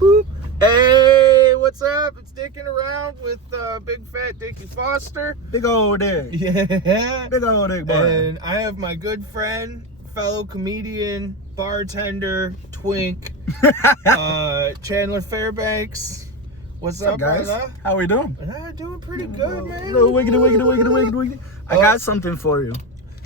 boop. Hey, what's up? It's Dickin around with big fat Dickie Foster. Big old dick. Yeah. Big old dick, boy. And I have my good friend, fellow comedian, bartender, twink, Chandler Fairbanks. What's up, guys? brother? How we doing? Doing pretty good, man. No, wiggity. I got something for you.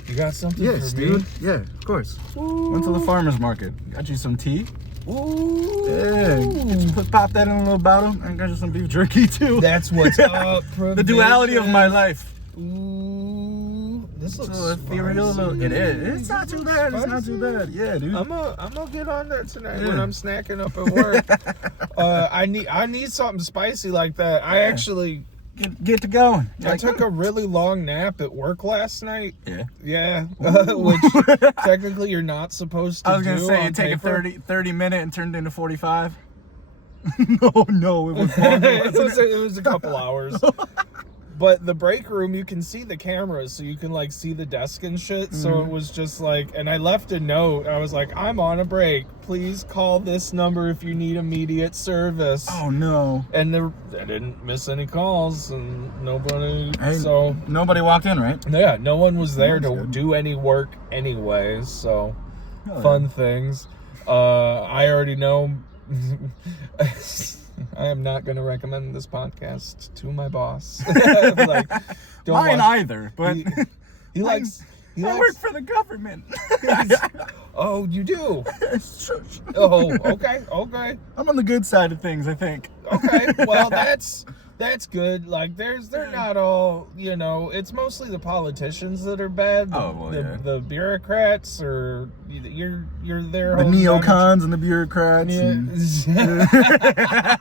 You got something Yes, for dude. me? Yeah, of course. Ooh. Went to the farmer's market. Got you some tea. Ooh. Yeah. Pop that in a little bottle. I got you some beef jerky, too. That's what's up, The duality of my life. Ooh. This looks So ethereal. spicy. It is. It's not too bad. It's not too bad. Yeah, dude. I'm gonna get on that tonight when I'm snacking up at work. I need something spicy like that. I actually Get to going. I took a really long nap at work last night. Yeah. Which technically you're not supposed to do. I was going to say, on it take a paper. 30 minute and turned into 45. no, it was longer. It was a couple hours. But the break room, you can see the cameras, so you can like see the desk and shit. So it was just like, and I left a note. I was like, I'm on a break. Please call this number if you need immediate service. Oh no! And I didn't miss any calls, and nobody. Hey, so nobody walked in, right? yeah, no one was there That's to good. do any work anyways. So Hell fun things. I already know. I am not going to recommend this podcast to my boss. Like, don't Mine watch- either, but He likes. I work for the government. Oh, you do? Oh, okay. I'm on the good side of things, I think. Okay. Well, that's good. Like, they're not all, it's mostly the politicians that are bad. The bureaucrats, or you're there. The neocons and the bureaucrats. Yeah.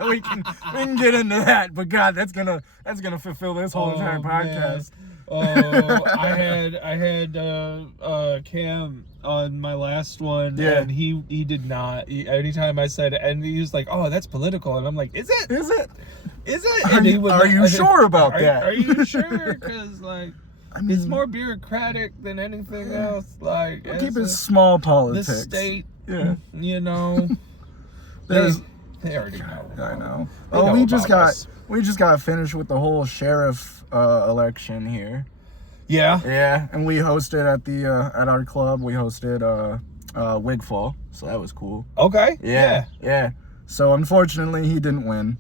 And we can get into that, but God, that's gonna fulfill this whole entire podcast. I had Cam on my last one, and he did not. Anytime I said, and he was like, "Oh, that's political," and I'm like, "Is it? Is it? And Are you sure about that? Are you sure? Because it's more bureaucratic than anything else. Like, We'll keep it small politics. The state, yeah. They already know. I know. They know we just about us. got finished with the whole sheriff election here. Yeah. And we hosted at our club. We hosted Wigfall, so that was cool. Okay. Yeah. So unfortunately, he didn't win,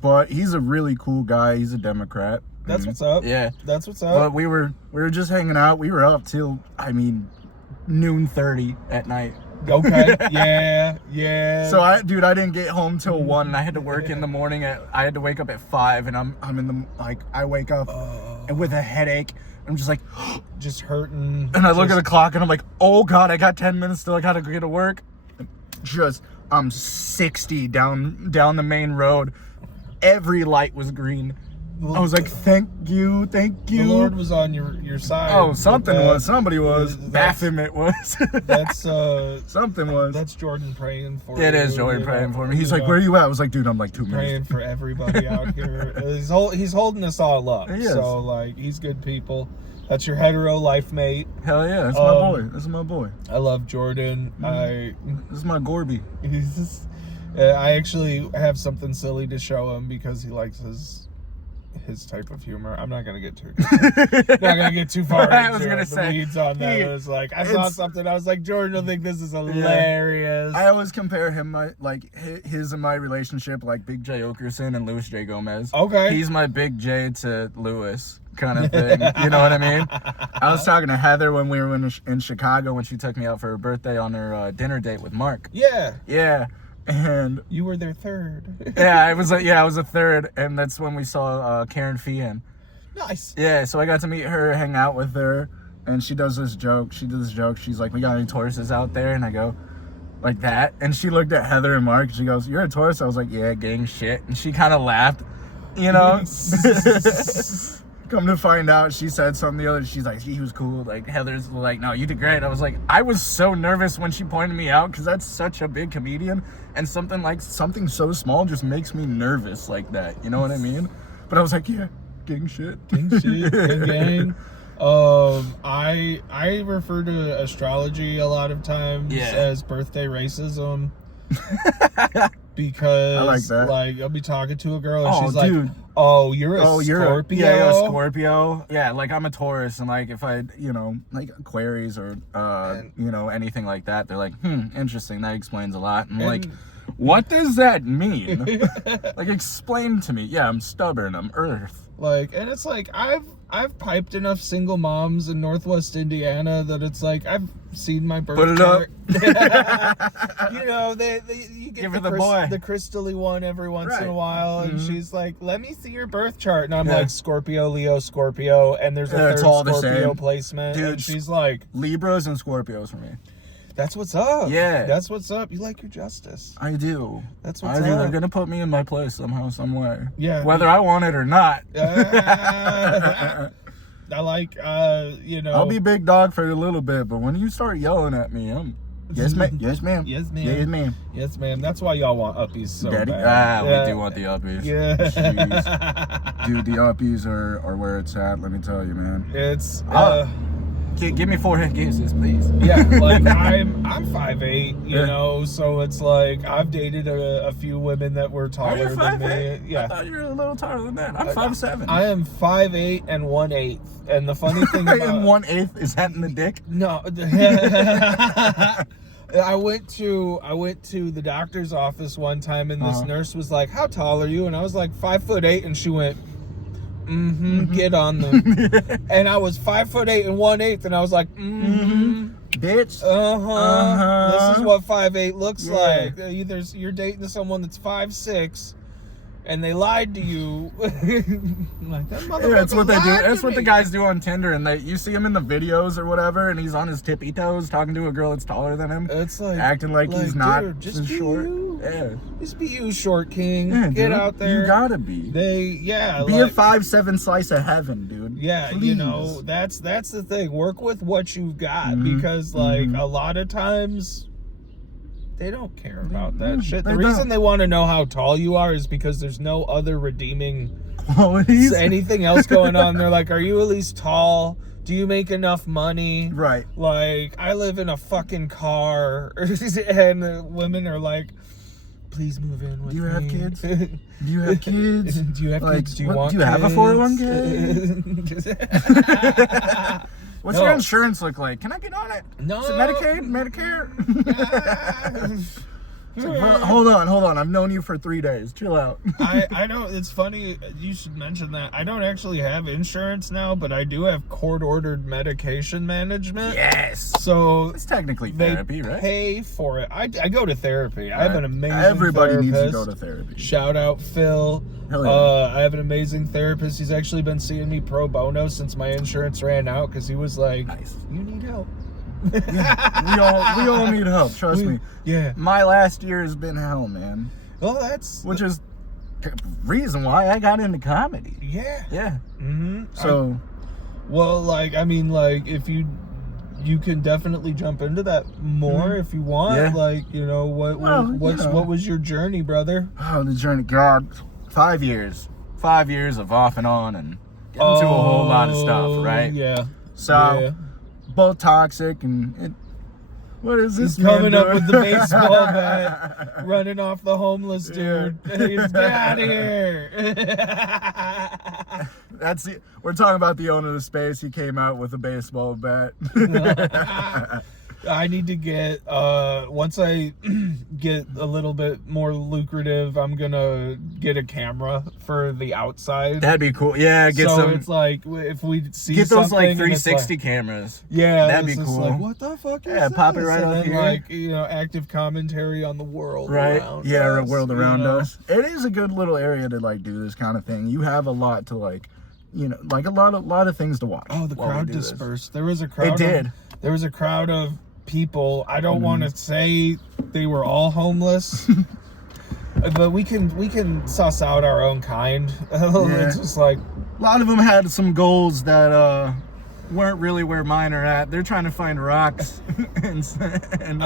but he's a really cool guy. He's a Democrat. That's what's up. Yeah. That's what's up. But we were just hanging out. We were up till noon:30 at night. Okay. Yeah. So I didn't get home till 1, and I had to work in the morning. I had to wake up at 5, and I'm in the I wake up and with a headache. I'm just like, just hurting. and I look at the clock, and I'm like, oh God, I got 10 minutes till I gotta get to work. I'm 60 down the main road. Every light was green. I was like, thank you. The Lord was on your side. Oh, somebody was. Baphomet was. That's something was. That's Jordan praying for you. It is Jordan praying for me. He's like, where are you at? I was like, dude, I'm like 2 minutes. Praying for everybody out here. He's holding us all up. He is. So he's good people. That's your hetero life mate. Hell yeah, that's my boy. That's my boy. I love Jordan. This is my Gorby. I actually have something silly to show him because he likes his type of humor. I'm not gonna get too far I was into gonna the say, weeds on that. It was like I saw something. I was like, Jordan will think this is hilarious. I always compare him his and my relationship like Big J Okerson and Louis J Gomez. Okay. He's my Big J to Louis kind of thing. You know what I mean? I was talking to Heather when we were in Chicago when she took me out for her birthday on her dinner date with Mark. Yeah. And you were their third. I was a third, and that's when we saw Karen Feehan. Nice. Yeah, so I got to meet her, hang out with her, and she does this joke. She's like, we got any Tauruses out there? And I go, like that. And she looked at Heather and Mark, and she goes, you're a Taurus? I was like, yeah, gang shit. And she kind of laughed, Come to find out, she said something the other. She's like, he was cool. Like, Heather's like, no, you did great. I was like, I was so nervous when she pointed me out because that's such a big comedian, and something so small just makes me nervous like that. You know what I mean? But I was like, yeah, gang shit, gang. I refer to astrology a lot of times as birthday racism. because I like that. like I'll be talking to a girl and Oh, she's dude. like, "Oh, you're a Scorpio." Yeah, you're a Scorpio. Yeah, like I'm a Taurus, and like if I, like Aquarius or anything like that, they're like, interesting. That explains a lot. And like, what does that mean? Like, explain to me. Yeah, I'm stubborn. I'm Earth. Like, and it's like I've piped enough single moms in Northwest Indiana that it's like I've seen my birth Put it chart. up. You get Give her the boy. the crystally one every once in a Right. while, and she's like, "Let me see your birth chart," and I'm Yeah. like, "Scorpio, Leo, Scorpio," and there's a It's third all the Scorpio same. placement, Dude, and she's like, Libras and Scorpios for me. "That's what's up." Yeah. That's what's up. You like your justice. I do. That's what's I do. They're up. gonna put me in my place somehow, some way. Yeah. Whether I want it or not. I like, I'll be big dog for a little bit, but when you start yelling at me, I'm yes, ma'am. Yes, ma'am. Yes, ma'am. Yes, ma'am. Yes, ma'am. That's why y'all want uppies so Daddy. bad. We do want the uppies. Yeah. Jeez. Dude, the uppies are where it's at. Let me tell you, man. It's Give me 4 head cases, please. yeah, like I'm 5'8", you Yeah. know, so it's like I've dated a few women that were Are you taller than me. 5'8"? Yeah. I thought you were a little taller than that. I'm 5'7". I am 5'8" and 1/8", and the funny thing about And 1/8 is that in the dick? no. I went to the doctor's office one time, and this nurse was like, "How tall are you?" And I was like, 5'8", and she went, get on them. And I was 5'8" and 1/8", and I was like, Bitch. This is what 5'8" looks Yeah. like. Either you're dating someone that's 5'6", and they lied to you. Like, that motherfucker Yeah, that's what they do. lied That's to what the me. guys do on Tinder, and you see him in the videos or whatever, and he's on his tippy toes talking to a girl that's taller than him, It's like acting like he's not dude, just be short. you. Yeah. Just be you, short king. Yeah, Get dude. out there. You gotta be. Be a like, 5'7" slice of heaven, dude. yeah, Please. you know, that's the thing. Work with what you've got, Mhm. because like a lot of times they don't care about that shit. The they reason don't. they want to know how tall you are is because there's no other redeeming Qualities. anything else going on. They're like, are you at least tall? Do you make enough money? Right. Like, I live in a fucking car. And the women are like, please move in with me. Do you have kids? Do you have kids? Do you have Like, kids? Do you what- want do you have a kids? 401k? What's No. your insurance look like? Can I get on it? No. Is it Medicaid? Medicare? Hold on. I've known you for 3 days. Chill out. I know, it's funny you should mention that. I don't actually have insurance now, but I do have court-ordered medication management. Yes. So It's technically they therapy, right? pay for it. I go to therapy. I have an amazing Everybody needs to therapist. go to therapy. Shout out Phil. Hell yeah. I have an amazing therapist. He's actually been seeing me pro bono since my insurance ran out, because he was like, Nice. you need help. We all need help. Trust me. Yeah. My last year has been hell, man. Well, that's Which is the reason why I got into comedy. yeah. Yeah. Mm-hmm. So Well, like, I mean, like, if you can definitely jump into that more if you want. Yeah. Like, you know, what was your journey, brother? oh, the journey. God, 5 years. 5 years of off and on and getting into a whole lot of stuff, right? Yeah. So Yeah. both toxic and what is this? He's coming man up with the doing? baseball bat, running off the homeless dude. He's get out of here. That's it. We're talking about the owner of the space. He came out with a baseball bat. I need to get once I get a little bit more lucrative, I'm gonna get a camera for the outside. That'd be cool. Yeah, get so some. it's like if we see Get those something like and it's 360 cameras. yeah, that'd it's be just cool. Like, what the fuck is Yeah, pop it this? right And up then, here. like, you know, active commentary on the world Right. around Yeah, the us, world you around know? us. It is a good little area to like do this kind of thing. You have a lot to like, like a lot of things to watch. Oh, the while we crowd do this. dispersed. There was a crowd. It did. There was a crowd of people. I don't want to say they were all homeless, but we can suss out our own kind. It's just like, A lot of them had some goals that weren't really where mine are at. They're trying to find rocks, and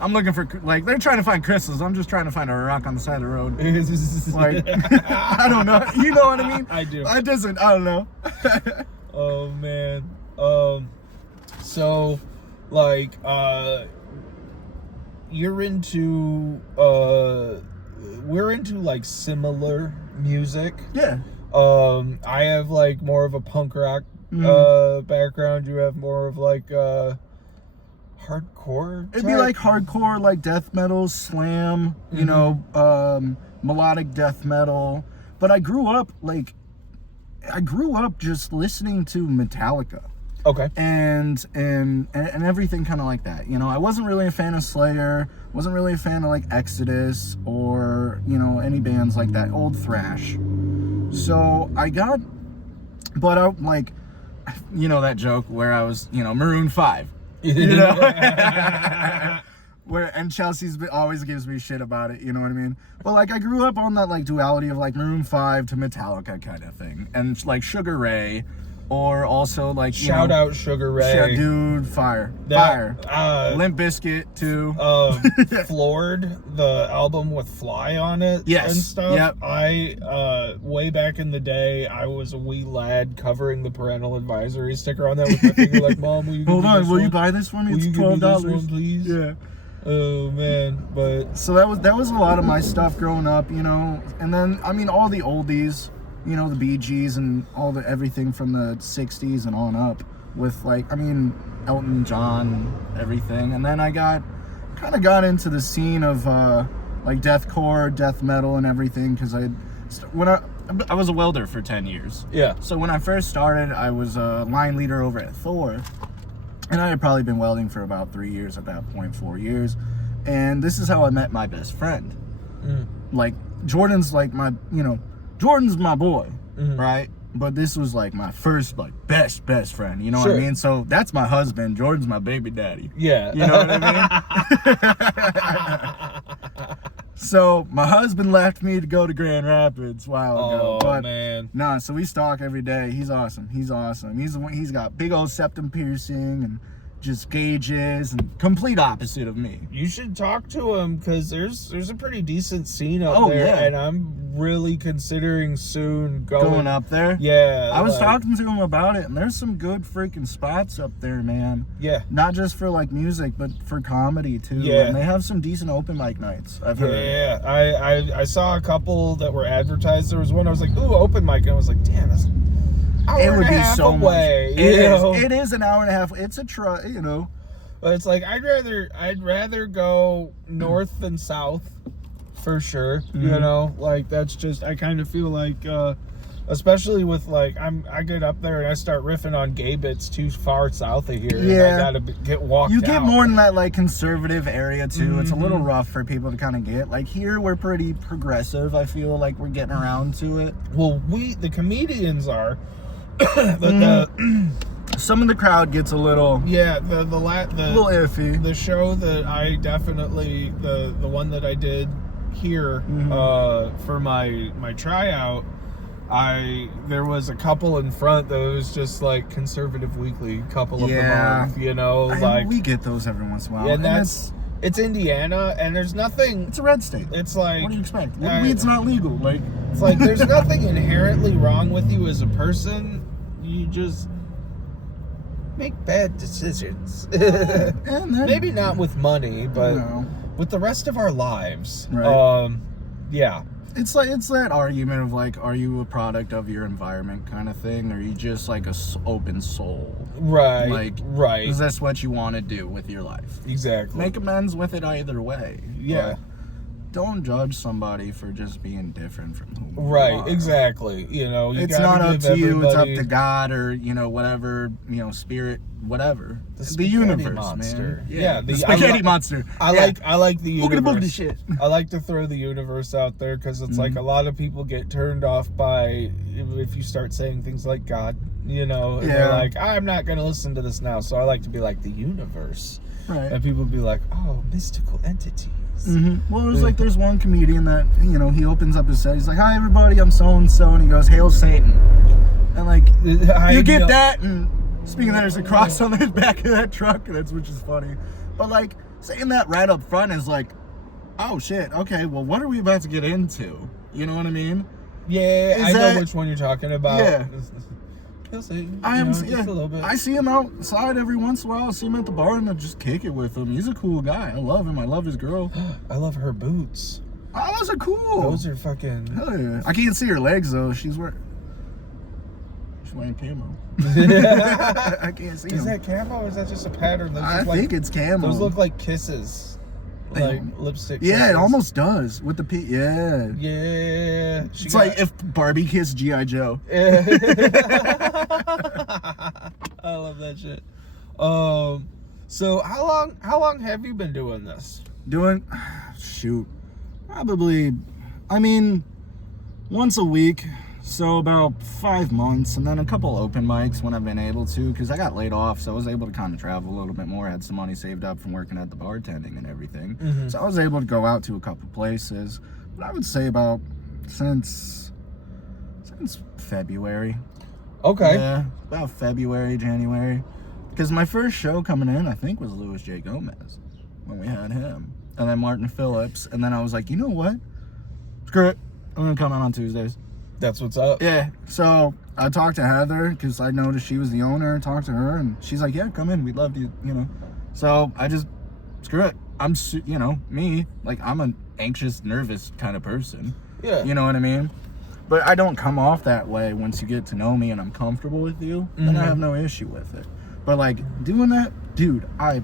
I'm looking for like they're trying to find crystals. I'm just trying to find a rock on the side of the road. Like I don't know. You know what I mean? I do. I don't know. Oh man. So like you're into we're into like similar music. Yeah. I have like more of a punk rock background. You have more of like hardcore. It'd be like hardcore, like death metal, slam, you know, melodic death metal. But I grew up just listening to Metallica. Okay. And everything kind of like that. You know, I wasn't really a fan of Slayer, wasn't really a fan of like Exodus or, you know, any bands like that, old thrash. So I got, but I like, you know, that joke where I was, you know, Maroon 5. You know? And Chelsea's always gives me shit about it, you know what I mean? But like I grew up on that like duality of like Maroon 5 to Metallica kind of thing. And like Sugar Ray, or also like shout out Sugar Ray. Dude, fire. Limp Bizkit too. Floored, the album with Fly on it and stuff. Yep. I way back in the day, I was a wee lad covering the parental advisory sticker on that with my finger like, Mom, will you give will you buy this for me? It's $12, please. Yeah. Oh man, but so that was a lot of my stuff growing up, you know. And then I mean all the oldies, you know, the Bee Gees and everything from the 60s and on up with like, I mean, Elton John, everything. And then I got into the scene of like deathcore, death metal and everything because I was a welder for 10 years. Yeah. So when I first started, I was a line leader over at Thor. And I had probably been welding for about 3 years at that point, 4 years. And this is how I met my best friend. Like Jordan's like Jordan's my boy, right? But this was like my first like best friend, you know what I mean? So that's my husband. Jordan's my baby daddy. Yeah. You know what I mean? So my husband left me to go to Grand Rapids a while ago. Oh man. Nah, so we stalk every day. He's awesome. He's got big old septum piercing and just gauges and complete opposite of me. You should talk to him because there's a pretty decent scene up there, yeah. and I'm really considering soon going up there. Yeah, I was talking to him about it, and there's some good freaking spots up there, man. Yeah, not just for like music, but for comedy too. Yeah, and they have some decent open mic nights. I've heard. Yeah. I saw a couple that were advertised. There was one I was like, ooh, open mic, and I was like, damn, that's it would be so away. Much. It is an hour and a half. It's a try, you know. But it's like I'd rather go north than south, for sure. You know, like that's just I kind of feel like, especially with like I get up there and I start riffing on gay bits too far south of here. Yeah, and I gotta get walked. You get out. more in that like conservative area too. It's a little rough for people to kind of get. Like here, we're pretty progressive. I feel like we're getting around to it. Well, the comedians are. But some of the crowd gets a little the little iffy. The show that I definitely the one that I did here for my tryout, there was a couple in front that was just like Conservative Weekly couple of the month, you know, like we get those every once in a while. And it's Indiana, and there's nothing. It's a red state. It's like, what do you expect? Weed's not legal. Like it's like there's nothing inherently wrong with you as a person. You just make bad decisions. And then, maybe not with money, but with the rest of our lives. Right. Yeah. It's that argument of like, are you a product of your environment kind of thing, or are you just like a open soul? Right. Like, right. Is this what you want to do with your life? Exactly. Make amends with it either way. Yeah. But don't judge somebody for just being different from who you right, are. Exactly. You know, it's not up to you, it's up to God or, you know, whatever, you know, spirit, whatever. The universe, monster. Man. Yeah, the spaghetti monster. I like the universe. Shit. I like to throw the universe out there because it's like a lot of people get turned off by if you start saying things like God, you know, and they're like, I'm not going to listen to this now. So I like to be like the universe. Right. And people be like, oh, mystical entities. Well, it was like there's one comedian that, you know, he opens up his set. He's like, hi, everybody, I'm so-and-so. And he goes, hail Satan. And like, you get that. And speaking of that, there's a cross on the back of that truck, which is funny. But like, saying that right up front is like, oh, shit, okay, well, what are we about to get into? You know what I mean? Yeah, I know which one you're talking about. Yeah. Just a little bit. I see him outside every once in a while. I see him at the bar and I just kick it with him. He's a cool guy. I love him. I love his girl. I love her boots. Oh, those are cool. Those are fucking. Hell yeah. I can't see her legs though. She's wearing camo. I can't see Is them. that camo or is that just a pattern? Those I look think it's camo. Those look like kisses. Like lipstick Yeah, kisses. it almost does. With the Yeah. Yeah. It's like if Barbie kissed G.I. Joe. I love that shit. So how long have you been doing this? Probably, I mean, once a week, so about 5 months, and then a couple open mics when I've been able to, because I got laid off, so I was able to kind of travel a little bit more. I had some money saved up from working at the bartending and everything, so I was able to go out to a couple places. But I would say about since February. Okay. Yeah, about February, January. Because my first show coming in, I think, was Louis J. Gomez when we had him. And then Martin Phillips. And then I was like, you know what? Screw it. I'm going to come out on Tuesdays. That's what's up. Yeah. So I talked to Heather because I noticed she was the owner. Talked to her. And she's like, yeah, come in. We'd love to, So I just, screw it. I'm, me. Like, I'm an anxious, nervous kind of person. Yeah. You know what I mean? But I don't come off that way once you get to know me and I'm comfortable with you. Then I have no issue with it. But like doing that, dude, I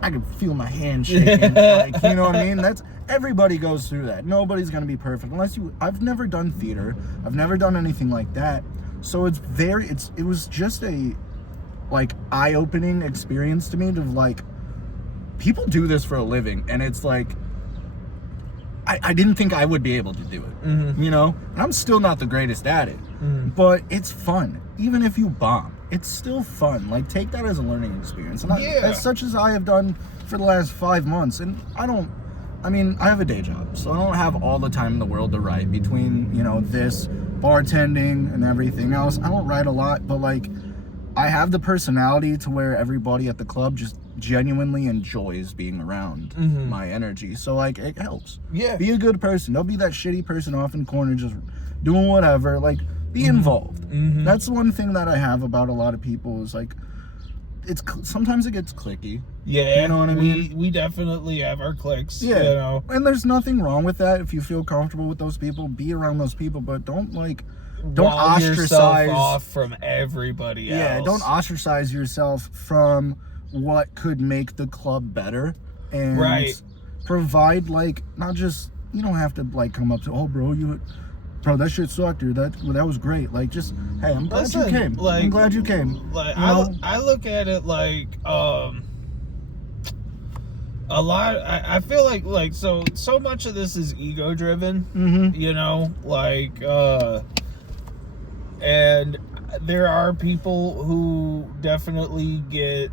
can feel my hand shaking. Like, you know what I mean? That's everybody goes through that. Nobody's gonna be perfect unless you. I've never done theater. I've never done anything like that. So it was just a like eye-opening experience to me to like people do this for a living, and it's like I didn't think I would be able to do it. And I'm still not the greatest at it, but it's fun. Even if you bomb, it's still fun. Like, take that as a learning experience. And as such as I have done for the last 5 months. And I have a day job, so I don't have all the time in the world to write between, this, bartending, and everything else. I don't write a lot, but, like, I have the personality to where everybody at the club just genuinely enjoys being around my energy. So, like, it helps. Yeah. Be a good person. Don't be that shitty person off in the corner just doing whatever. Like, be involved. That's one thing that I have about a lot of people is, like, sometimes it gets cliquey. Yeah. You know what I mean? We definitely have our cliques. Yeah. And there's nothing wrong with that. If you feel comfortable with those people, be around those people, but don't ostracize yourself off from everybody else. Yeah, don't ostracize yourself from what could make the club better, and provide, like, not just, you don't have to like come up to, oh bro, that shit sucked, dude, that was great. Like, just, hey, I'm glad you came. Like, I'm glad you came. Like, I look at it like a lot. I feel like so much of this is ego driven. And there are people who definitely get,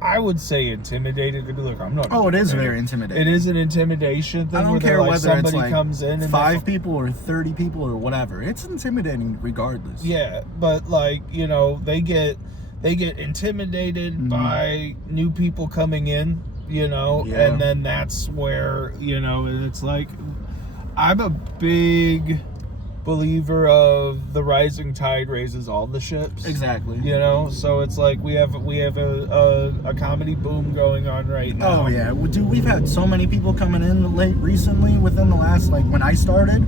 I would say, intimidated. To be like, I'm not. Oh, it is very intimidating. It is an intimidation thing. I don't care whether somebody it's like comes in and 5 people or 30 people or whatever. It's intimidating regardless. Yeah, but like, they get intimidated by new people coming in, and then that's where, it's like, I'm a big believer of the rising tide raises all the ships. Exactly. So it's like we have a comedy boom going on right now. Oh yeah, dude, we've had so many people coming in recently within the last, like, when I started,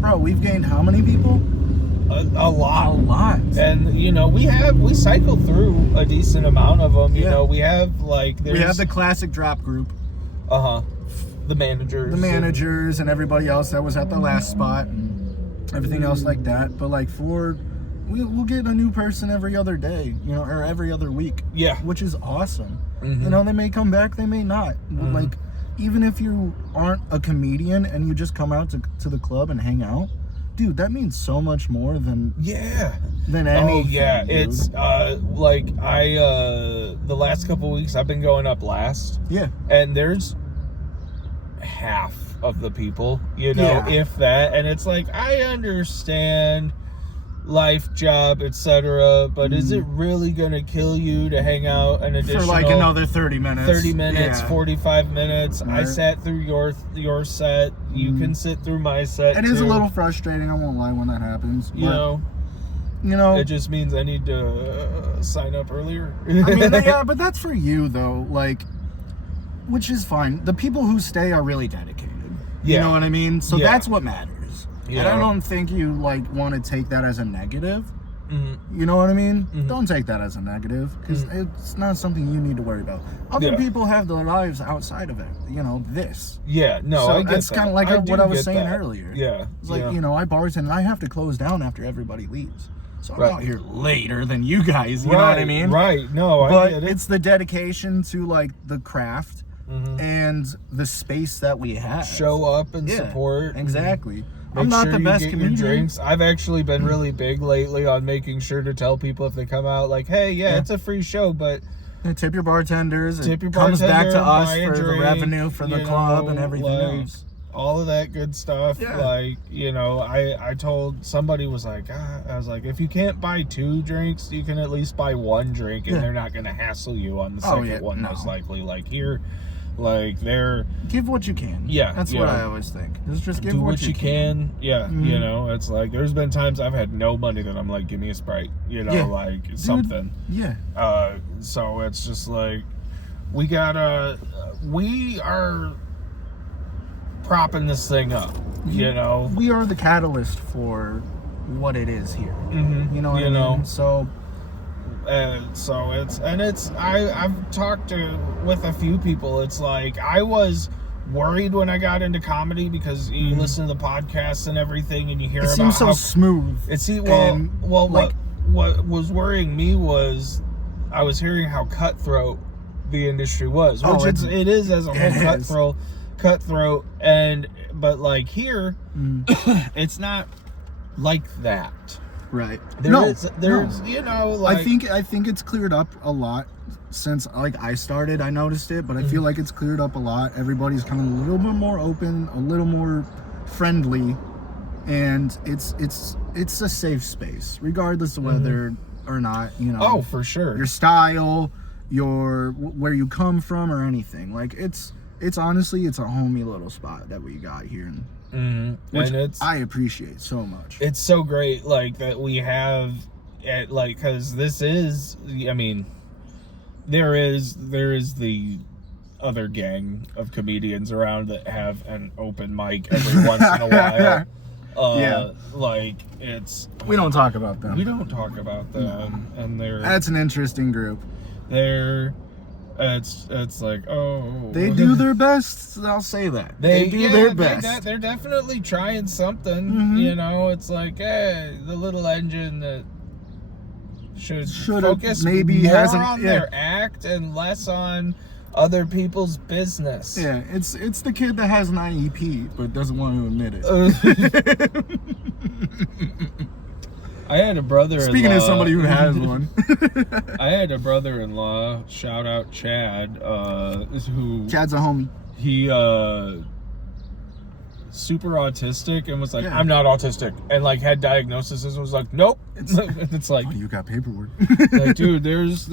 bro, we've gained how many people? A lot. And we cycle through a decent amount of them. We have like we have the classic drop group. The managers and everybody else that was at the last spot and everything else like that. But like we'll get a new person every other day, or every other week. Yeah, which is awesome. They may come back, they may not. Like, even if you aren't a comedian and you just come out to the club and hang out, dude, that means so much more than anything. Oh yeah, dude. It's like the last couple weeks I've been going up last. Yeah, and there's half of the people, if that, and it's like, I understand life, job, etc., but is it really gonna kill you to hang out an additional for like another 30 minutes 45 minutes? Right. I sat through your set, you can sit through my set. It is a little frustrating, I won't lie, when that happens, it just means I need to sign up earlier. Yeah, but that's for you though, like, which is fine. The people who stay are really dedicated. You Yeah. know what I mean? So Yeah. that's what matters. Yeah. And I don't think you like want to take that as a negative. Mm-hmm. You know what I mean? Mhm. Don't take that as a negative, because it's not something you need to worry about. Other Yeah. people have their lives outside of it. You know, this. Yeah, no, So I get that's that. kind of like I what do I was get saying that. earlier. Yeah. It's like, yeah. you know, I bartend and I have to close down after everybody leaves. So I'm Right. out here later than you guys. You know what I mean? Right. No, I But get it. it's the dedication to like the craft Mhm. and the space that we have. Show up and Yeah, support. Exactly. Make I'm not sure the you best get comedian. your drinks. I've actually been really big lately on making sure to tell people if they come out, like, hey, yeah. it's a free show, but And tip your bartenders. tip your It comes back bartender, to us buy a for the drink, revenue for the you club know, and everything like, else. all of that good stuff. Yeah. Like, you know, I told somebody was like, I was like, if you can't buy 2 drinks, you can at least buy 1 drink, and Yeah. they're not going to hassle you on the Oh, second yeah, one, no. most likely. Like, here, like, they're... Give what you can. Yeah, That's yeah. what I always think. Just give do what you can. Yeah, Mhm. you know, it's like there's been times I've had no money that I'm like, give me a Sprite, you know, Yeah. like something. Yeah. So it's just like we are propping this thing up, you know. We are the catalyst for what it is here. Mm-hmm. You know what I mean? So I've talked with a few people. It's like I was worried when I got into comedy because you listen to the podcasts and everything, and you hear it about seems so how smooth. what was worrying me was I was hearing how cutthroat the industry was, which it is as a whole cutthroat, but like here, it's not like that. Right. There's you know, like I think it's cleared up a lot since like I started. I noticed it, but I feel like it's cleared up a lot. Everybody's kind of a little bit more open, a little more friendly, and it's a safe space, regardless of whether or not, you know. Oh, for sure. Your style, where you come from, or anything. Like it's honestly, it's a homey little spot that we got here, which and I appreciate so much. It's so great, like that we have, because this is, I mean, there is the other gang of comedians around that have an open mic every once in a while. Yeah. Like We don't talk about them. we don't talk about them, and That's an interesting group. it's like, oh, They do their best. I'll say that. They do their best. They're definitely trying something. You know, it's like, hey, the little engine that should focus maybe more hasn't on their act and less on other people's business. Yeah, it's the kid that has an IEP but doesn't want to admit it. I had a brother-in-law. Speaking of somebody who has one. I had a brother-in-law, shout out Chad, who Chad's a homie. he super autistic and was like, Yeah. I'm not autistic, and like had diagnoses and was like, nope. It's like, Oh, you got paperwork. like, dude, there's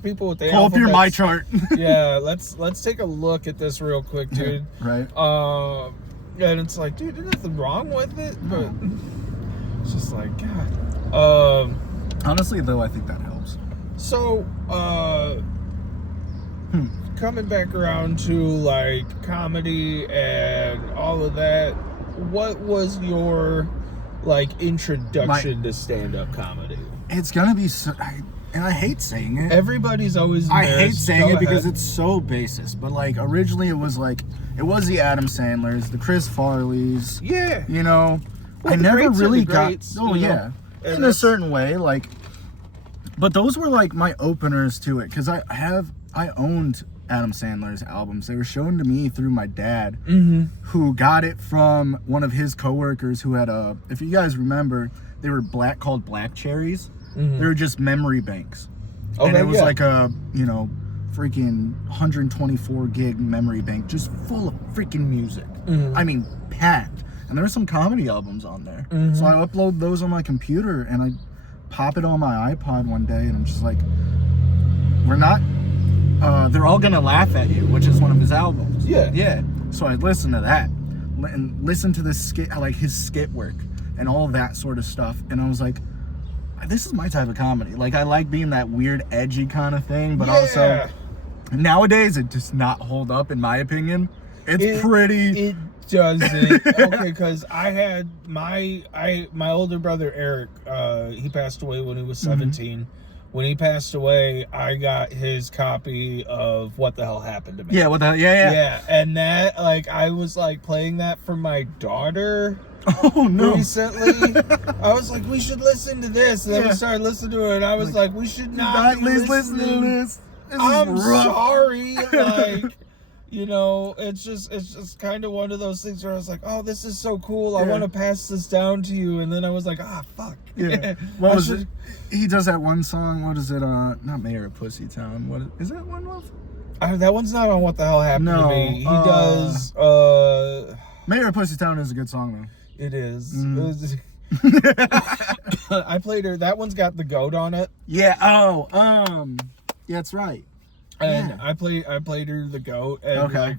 people with the Pull up your alphabets. my chart. Yeah, let's take a look at this real quick, dude. Right. And it's like, dude, there's nothing wrong with it, but it's just like, God. Honestly, though, I think that helps. So, coming back around to like comedy and all of that, what was your like introduction to stand-up comedy? It's gonna be and I hate saying it. Everybody's always I hate embarrassed. saying Go it because ahead. it's so basis. But like originally, it was the Adam Sandlers, the Chris Farleys. Yeah. You know, Well, I the never greats are really the got. greats, Oh you know? yeah, And in a certain way, like. But those were like my openers to it, because I owned Adam Sandler's albums. They were shown to me through my dad, who got it from one of his coworkers who had if you guys remember, they were called Black Cherries. They were just memory banks. And it was like a, freaking 124 gig memory bank, just full of freaking music. I mean, packed. And there were some comedy albums on there. So I upload those on my computer and I pop it on my iPod one day, and I'm just like, they're all gonna laugh at you, which is one of his albums. Yeah. So I listened to that and listened to this skit, like his skit work and all that sort of stuff. And I was like, this is my type of comedy. Like, I like being that weird, edgy kind of thing, but also nowadays it does not hold up, in my opinion. It's pretty Doesn't. Okay, because I had my older brother Eric, he passed away when he was 17. When he passed away, I got his copy of What the Hell Happened to Me. Yeah, what the hell? Yeah. Yeah, and that, like, I was, like, playing that for my daughter Oh, no. recently. I was like, we should listen to this. And then we started listening to it, and I was like, we should not be listen to this. I'm sorry. Like, you know, it's just kind of one of those things where I was like, oh, this is so cool. I want to pass this down to you. And then I was like, fuck. Yeah. What was it? He does that one song. What is it? Not Mayor of Pussytown. What is that one of? That one's not on What the Hell Happened to Me. He does. Mayor of Pussytown is a good song, though. It is. I played her. That one's got the goat on it. Yeah. Oh. Yeah, that's right. And I played her the goat. And like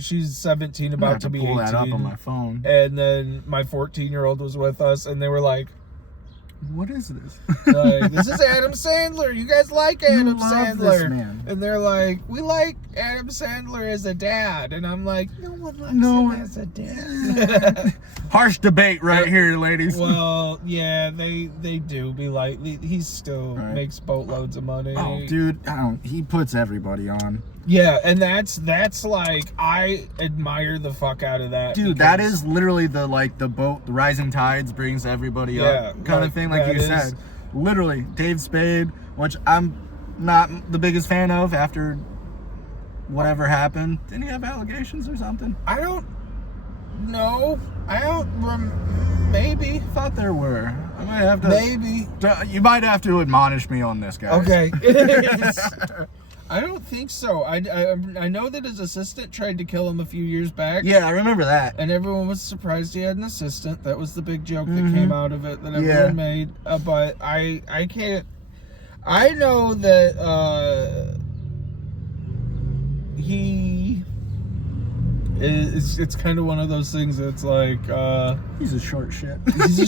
she's 17, about to be 18. Pull that up on my phone. And then my 14-year-old was with us, and they were like, what is this? Like, this is Adam Sandler. You guys like Adam Sandler? This man. And they're like, we like Adam Sandler as a dad. And I'm like, no one likes him as a dad. Harsh debate right here, ladies. Well, yeah, they do be like, he still makes boatloads of money. Oh, dude, he puts everybody on. Yeah, and that's like, I admire the fuck out of that. Dude, that is literally the boat, the rising tides brings everybody up kind of thing, like you said. Literally, Dave Spade, which I'm not the biggest fan of after whatever happened. Didn't he have allegations or something? I don't know. Maybe. Thought there were. I might have to. Maybe. You might have to admonish me on this, guys. Okay. I don't think so. I know that his assistant tried to kill him a few years back. Yeah, I remember that. And everyone was surprised he had an assistant. That was the big joke that came out of it that everyone made. But I can't. I know that he. It's kind of one of those things that's like he's a short shit. He's a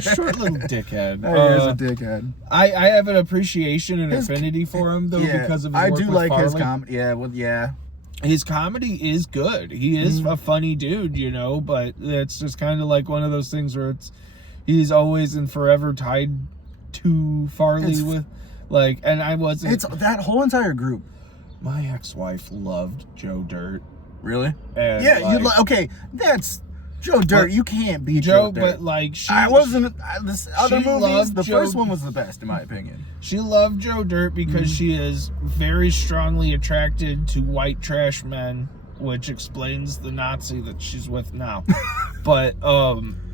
short little dickhead. He is a dickhead. I have an appreciation and affinity for him though because of his work with like Farley. his comedy. His comedy is good. He is a funny dude, you know, but it's just kind of like one of those things where he's always and forever tied to Farley with like, and I wasn't. It's that whole entire group. My ex-wife loved Joe Dirt. Really? And yeah, okay, that's Joe Dirt. You can't be Joe Dirt. But like this other movies, the first one was the best in my opinion. She loved Joe Dirt because she is very strongly attracted to white trash men, which explains the Nazi that she's with now. But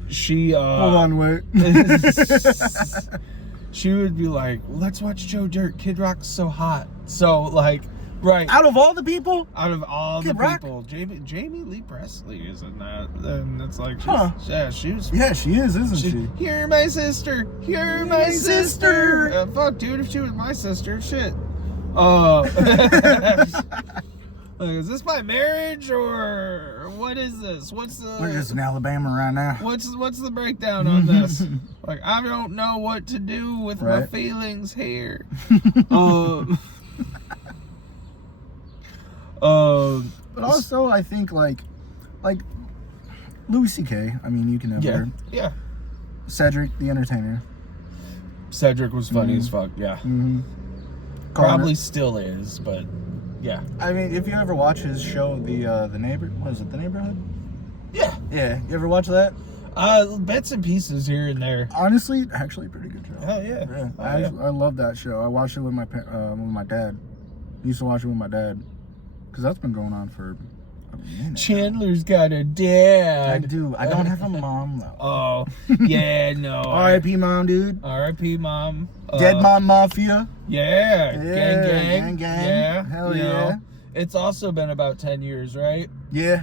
she hold on, wait. She would be like, let's watch Joe Dirt. Kid Rock's so hot. So like, right. Out of all the people? Out of all Kid the Rock? people. Jamie Lee Presley is in that. And it's like, she was. Yeah, she is, isn't she? You're my sister. You're my sister. Fuck, dude, if she was my sister, shit. Like, is this my marriage or what is this? We're just in Alabama right now. What's the breakdown on this? Like, I don't know what to do with my feelings here. But also I think like Louis C.K. I mean, you can never. Yeah. Cedric the Entertainer. Cedric was funny as fuck. Yeah. Probably still is, but yeah. I mean, if you ever watch his show, the Neighbor, what is it, The Neighborhood? Yeah. Yeah. You ever watch that? Bits and pieces here and there. Honestly, actually a pretty good show. Oh yeah. I love that show. I watched it with my dad. I used to watch it with my dad because that's been going on for a minute. Chandler's got a dad. I do. I don't have a mom though. Oh yeah, no. R.I.P. mom, dude. R.I.P. mom. Dead Mom Mafia. Yeah. Gang. Yeah. Hell yeah. It's also been about 10 years, right? Yeah.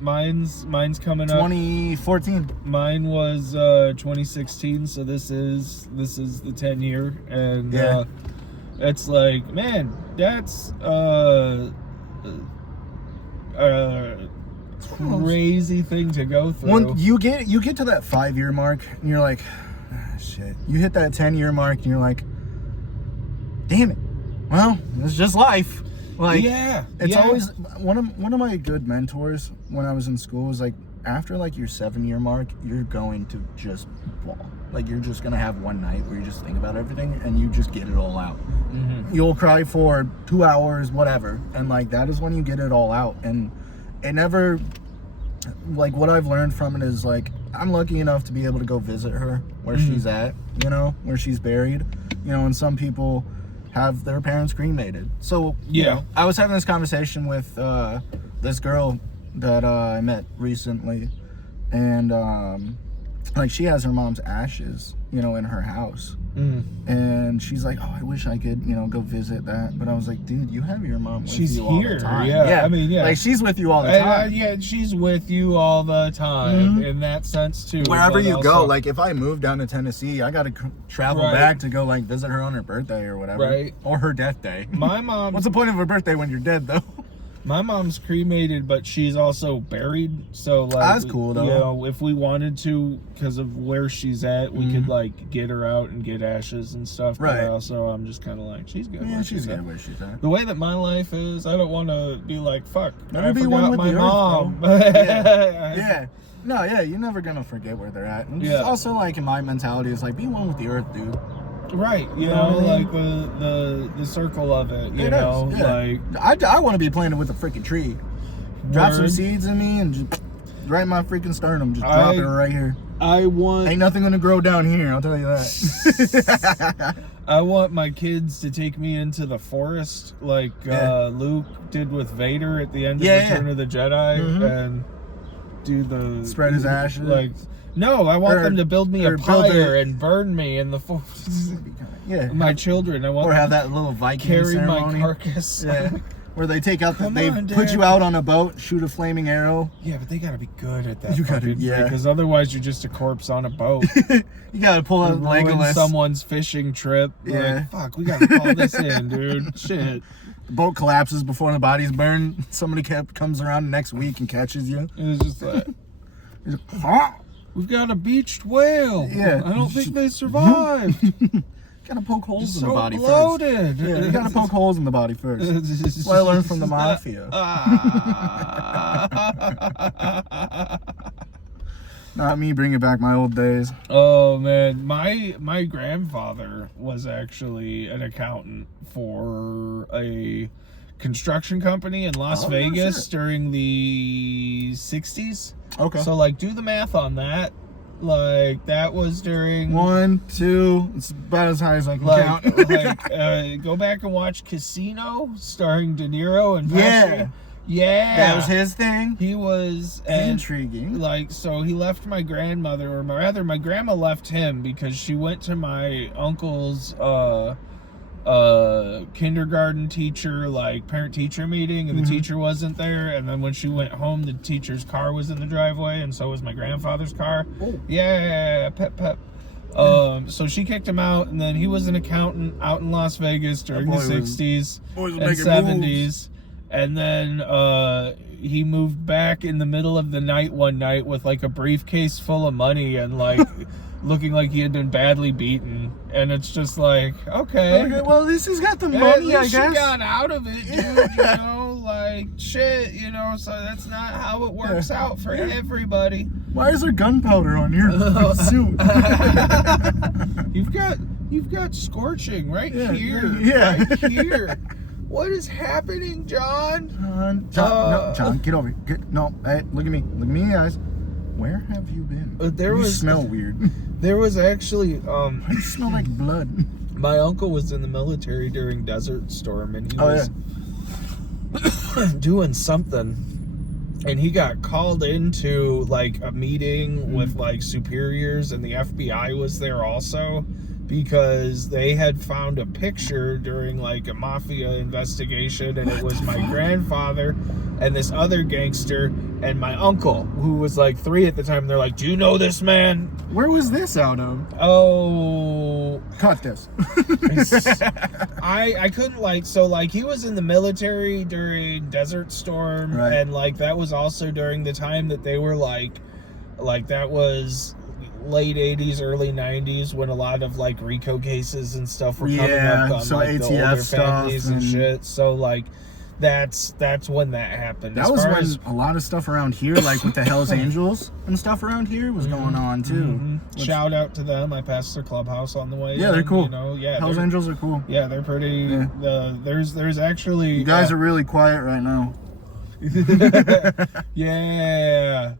Mine's coming up 2014. Mine was 2016, so this is the 10 year, and it's like, man, that's crazy thing to go through. When you get to that 5-year mark and you're like, shit. You hit that 10-year mark and you're like, damn it. Well, it's just life. Like, yeah, it's yeah. always one of my good mentors when I was in school was like, after like your 7-year mark, you're going to just ball. Like, you're just gonna have one night where you just think about everything and you just get it all out. Mm-hmm. You'll cry for 2 hours, whatever, and like that is when you get it all out. And it never, like, what I've learned from it is like, I'm lucky enough to be able to go visit her where she's at, you know, where she's buried, you know, and some people have their parents cremated. So you know, I was having this conversation with this girl that I met recently, and like, she has her mom's ashes, you know, in her house. And she's like, oh, I wish I could, you know, go visit that. But I was like, dude, you have your mom with you all the time. Yeah, I mean, yeah, like, she's with you all the time. Yeah, she's with you all the time in that sense too. Wherever you go, like, if I move down to Tennessee, I gotta travel back to go like visit her on her birthday or whatever, right? Or her death day. My mom. What's the point of her birthday when you're dead, though? My mom's cremated, but she's also buried. So, like, that's cool, though. You know, if we wanted to, because of where she's at, we could like get her out and get ashes and stuff. Right. But also, I'm just kind of like, she's good. Yeah, she's good where she's at. The way that my life is, I don't want to be like, fuck. Never I be forgot one with my the mom. earth, bro. Yeah. No, yeah, you're never gonna forget where they're at. And Yeah. also, like, in my mentality, is like, be one with the earth, dude. Right, you know, like the circle of it, you know, like I want to be planted with a freaking tree. Drop some seeds in me and just right in my freaking sternum. Just drop it right here. Ain't nothing gonna grow down here, I'll tell you that. I want my kids to take me into the forest like Luke did with Vader at the end of Return of the Jedi, and do the spread his ashes. Like, no, I want them to build me a pyre and burn me in the forest. My children. I want or have that little Viking carry ceremony. my carcass. Where they take out put you out on a boat, shoot a flaming arrow. Yeah, but they gotta be good at that. You gotta, because otherwise you're just a corpse on a boat. You gotta pull out Legolas. Someone's fishing trip. Like, fuck, we gotta call this in, dude. Shit. The boat collapses before the body's burned. Somebody comes around next week and catches you. It's just like, we've got a beached whale. Yeah. I don't think they survived. Gotta poke holes in the body bloated. first. Yeah, you gotta poke holes in the body first. That's what I learned from the mafia. Not me bringing back my old days. Oh man, my grandfather was actually an accountant for a construction company in Las Vegas during the 60s. Okay. So like, do the math on that. Like, that was during 1, 2. It's about as high as I can count. Go back and watch Casino, starring De Niro and Pesci. Yeah, that was his thing. He was intriguing. Like, so he left my grandmother, or rather, my grandma left him because she went to my uncle's kindergarten teacher, like, parent-teacher meeting, and the teacher wasn't there. And then when she went home, the teacher's car was in the driveway, and so was my grandfather's car. Pep. So she kicked him out, and then he was an accountant out in Las Vegas during the 60s and 70s. Moves. And then he moved back in the middle of the night one night with like a briefcase full of money and like looking like he had been badly beaten. And it's just like, okay, well, at least he's got the money, I guess. He got out of it, dude, you know, like, shit, you know, so that's not how it works out for everybody. Why is there gunpowder on your suit? You've got scorching right here. Right here. What is happening, John? John, get over here. Hey, look at me. Look at me in the eyes. Where have you been? You smell weird. There was actually you smell like blood. My uncle was in the military during Desert Storm, and he was doing something, and he got called into like a meeting with like superiors, and the FBI was there also, because they had found a picture during like a mafia investigation, and it was my grandfather and this other gangster and my uncle, who was like 3 at the time. And they're like, do you know this man? Where was this out of? Oh, cut this. I couldn't like, so like he was in the military during Desert Storm, and like that was also during the time that they were like that was late 80s, early 90s, when a lot of like RICO cases and stuff were coming up on so like ATF the older stuff families and shit. So like that's when that happened. That was when a lot of stuff around here, like with the Hells Angels and stuff around here, was going on too. Shout out to them. I passed their clubhouse on the way. Yeah, they're cool. You know, yeah, Hells Angels are cool. Yeah, they're pretty. Yeah. There's actually. You guys are really quiet right now. Yeah.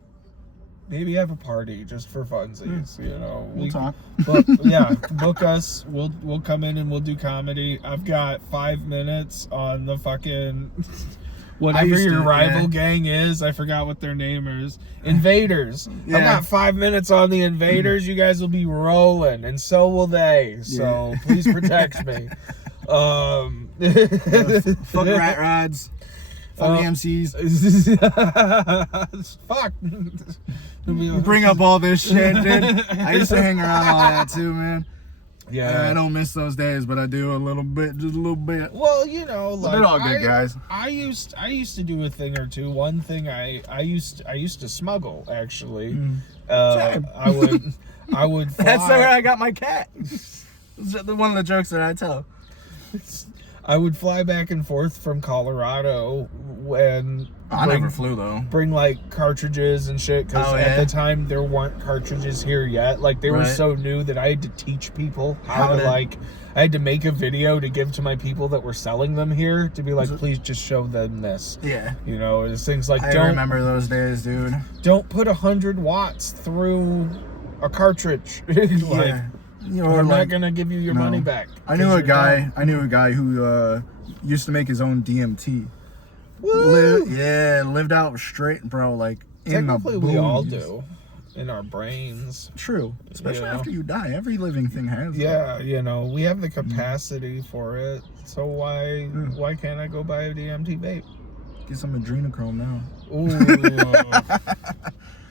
Maybe have a party just for funsies, you know. We'll talk. But yeah, book us. We'll come in and we'll do comedy. I've got 5 minutes on the fucking whatever your rival gang is. I forgot what their name is. Invaders. Yeah. I've got 5 minutes on the Invaders. You guys will be rolling, and so will they. So please protect me. Fuck rat rods. Fuck the MCs. Fuck. You bring up all this shit, dude. I used to hang around all that too, man. Yeah. I don't miss those days, but I do a little bit, just a little bit. Well, you know, like they're all good guys. I used to do a thing or two. One thing I used to smuggle actually. I would fly. That's where I got my cat. One of the jokes that I tell. I would fly back and forth from Colorado when I never flew though. Bring like cartridges and shit because at the time there weren't cartridges here yet. Like they were so new that I had to teach people how to like. I had to make a video to give to my people that were selling them here to be like, please just show them this. Yeah. You know, it's things like I remember those days, dude. Don't put 100 watts through a cartridge. Like, you know, I'm not gonna give you your money back. I knew a guy who used to make his own DMT. Lived out straight, bro. Like technically, we all do in our brains. True, especially after you die. Every living thing has. Yeah, you know, we have the capacity for it. So why can't I go buy a DMT vape? Get some adrenochrome now. Ooh.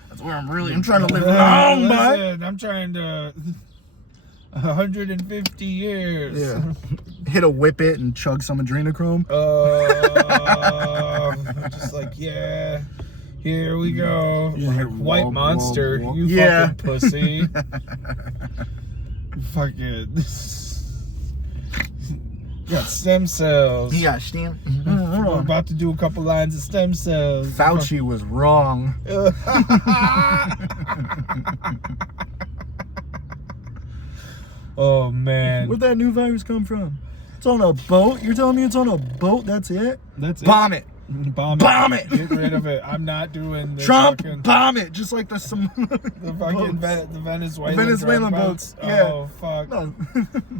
That's where I'm trying to live long, man. I'm trying to. 150 years. Yeah. Hit a whip it and chug some adrenochrome. Just like, yeah, here we go. Yeah, like, white monster, you fucking pussy. Fucking. Got stem cells. He got stem. We're about to do a couple lines of stem cells. Fauci was wrong. Oh man. Where'd that new virus come from? It's on a boat? You're telling me it's on a boat? That's it? That's Bomb it. Bomb it. Get rid of it. I'm not doing this. Trump, bomb it. Just like the Venezuelan boats. Yeah. Oh fuck. No.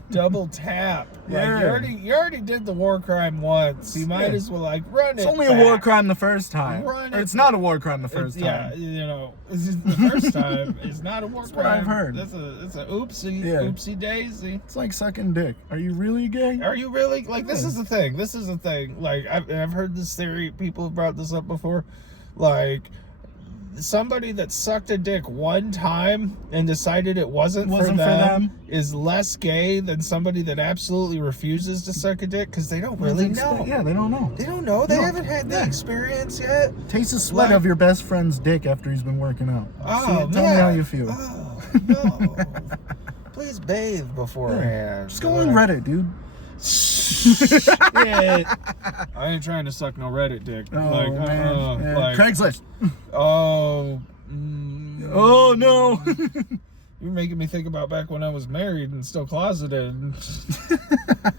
Double tap. Like, you already did the war crime once. You might as well like run it. It's only a war crime the first time. It's not a war crime the first time. Yeah, you know, the first time it's not a war crime. That's what I've heard. It's a oopsie. Yeah. Oopsie daisy. It's like sucking dick. Are you really gay? Are you really? Like this is the thing. This is the thing. Like I've heard this theory. People have brought this up before. Like somebody that sucked a dick one time and decided it wasn't for them is less gay than somebody that absolutely refuses to suck a dick because they don't really know. Yeah, they don't know. They don't know. They haven't had the experience yet. Taste the sweat of your best friend's dick after he's been working out. Oh, tell me how you feel. Oh, no. Please bathe beforehand. Just go on Reddit, dude. Yeah. I ain't trying to suck no Reddit dick. Like Craigslist. Oh. Oh no. You're making me think about back when I was married and still closeted.